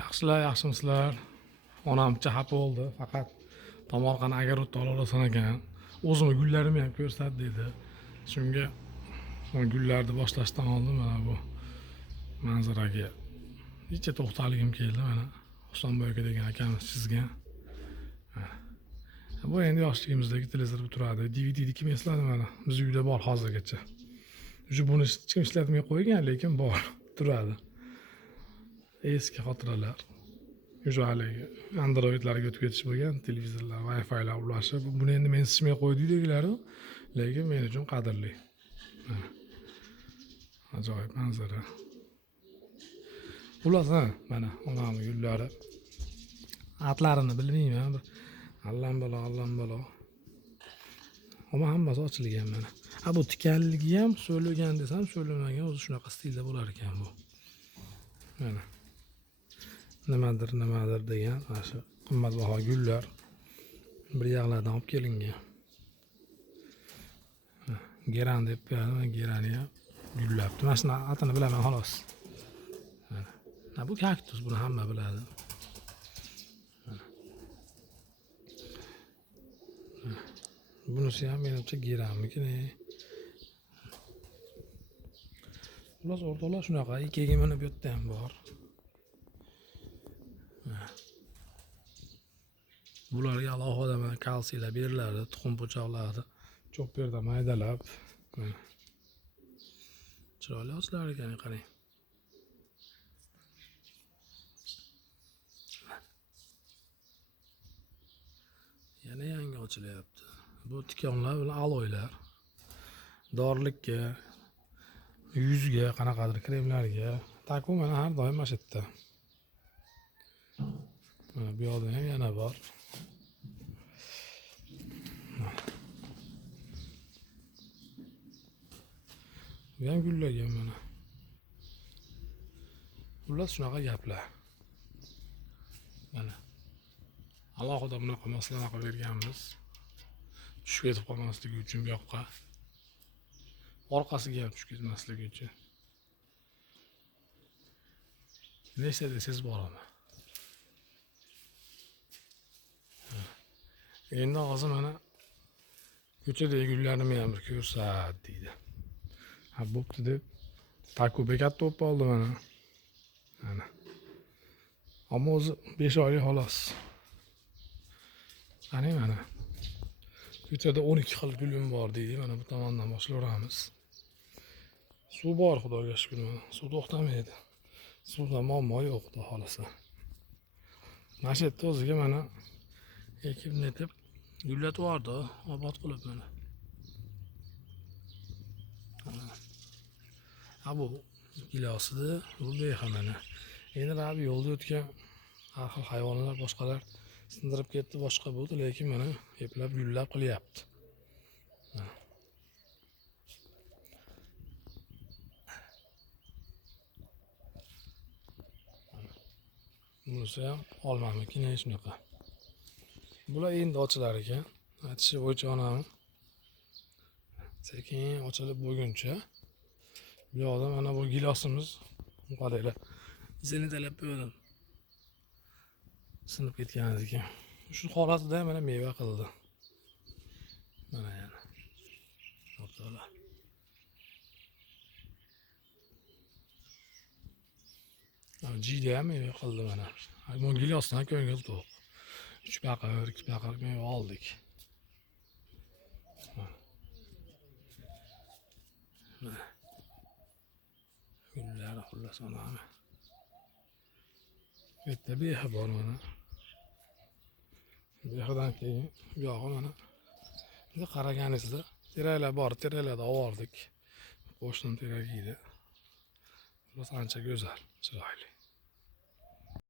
Yaxshilar, yaxshimisizlar? Onam xafa bo'ldi. Faqat tomorqani agar o'tib olasan ekan, o'zimni gullarimni ham ko'rsat dedi. Shunga gullarni boshlashdan oldin mana bu manzaraga necha to'xtalgim keldi. Mana Husanboy aka degan akamiz chizgan. Bu endi yoshligimizdagi televizorda turadi. DVDni kim esladi mana? Biz uyda bor hozirgacha. Buni hech kim ishlatmay qo'ygan, lekin bor, turadi. Eski xotiralar. Haligi Androidlarga o'tib ketish bo'lgan, televizorlar, Wi-Fi'lar ulashib, buni endi men sishmay qo'ydi deydilar, lekin men uchun qadrli. Ajoyib manzara. Ular mana onamning gullari. Atlarini bilmayman, allambalo. Ammo hammasi ochilgan mana. Bu tikanligi ham so'lgan desam, so'lmagan, o'zi shunaqa stilda bo'lar ekan bu. Mana nimadir degan mana shu qimmatbaho gullar bir yoqlardan olib kelingan. Geran deb qo'yadi, gerani ham gullabdi. Mana shuni atini bilaman xolos. Mana bu kaktus, buni hamma biladi. Bunisi ham menimcha geranmikin. Ular o'rtoqlar shunaqa, ikkiga mana bu yerda ham bor. Bularga alohida kalsiylar beriladi, tuxum po'choqlarni chopperda maydalab. Chiroyli ochlar ekan, qarang. Yana yangi ochilyapti. Bu tikonlar bilan aloylar. Dorilikka, yuzga, qanaqadir kremlarga, taku mana har doim mana shu yerda. Mana bu yoqda ham yana bor. Bu ham gullagan mana. Ular shunaqa gaplar. Mana alohida bunaqa maslahat qilib berganmiz. Tushib ketib qolmasligi uchun bu yoqqa. Orqasiga ham tushib ketmasligi uchun. Nechta desangiz boraman. Endi hozir mana ko'chadagi gullarni ham bir ko'rsat deydi. Bo'pti deb taku bekat bo'lib qoldi mana. Ammo o'zi 5 oylik xolos. Qarang mana. Ko'chada 12 xil gulim bor deydi. Mana bu tomondan boshlayveramiz. Suv bor, xudoga shukr. Suv to'xtamaydi. Suvda muammo yo'q, xudo xolasa. Mana shu yerda o'ziga mana ekib netib gullatib yubordi, obod qilib mana. Bu gilosida, bu beha mana. Endi rabi yo'lda o'tgan har xil hayvonlar, boshqalar sindirib ketdi, boshqa bo'ldi, lekin mana eplab gullab qilyapti. Bunisi ham olmamiki, ne shunaqa. Bular endi ochilar ekan. Aytishi bo'yicha onam sekin ochilib bo'lguncha bu yoqda mana bu gilosimiz qaranglar. Zenitalab qo'ydim. Sinib ketgan ekan. Shu holatida mana meva qildi. Mana yana. O'rtoqlar. Jida ham meva qildi mana. Bu gilosdan ko'ngil to'q. 3 baqir, 2 baqir meva oldik. Gullar xullas onami. Bu yerda beha bor mana. Behadan keyin bu yog'i mana. Endi qaraganingizda teraklar bor, teraklarda oldik. Qo'shnim terak edi. Bu ancha go'zal, chiroyli.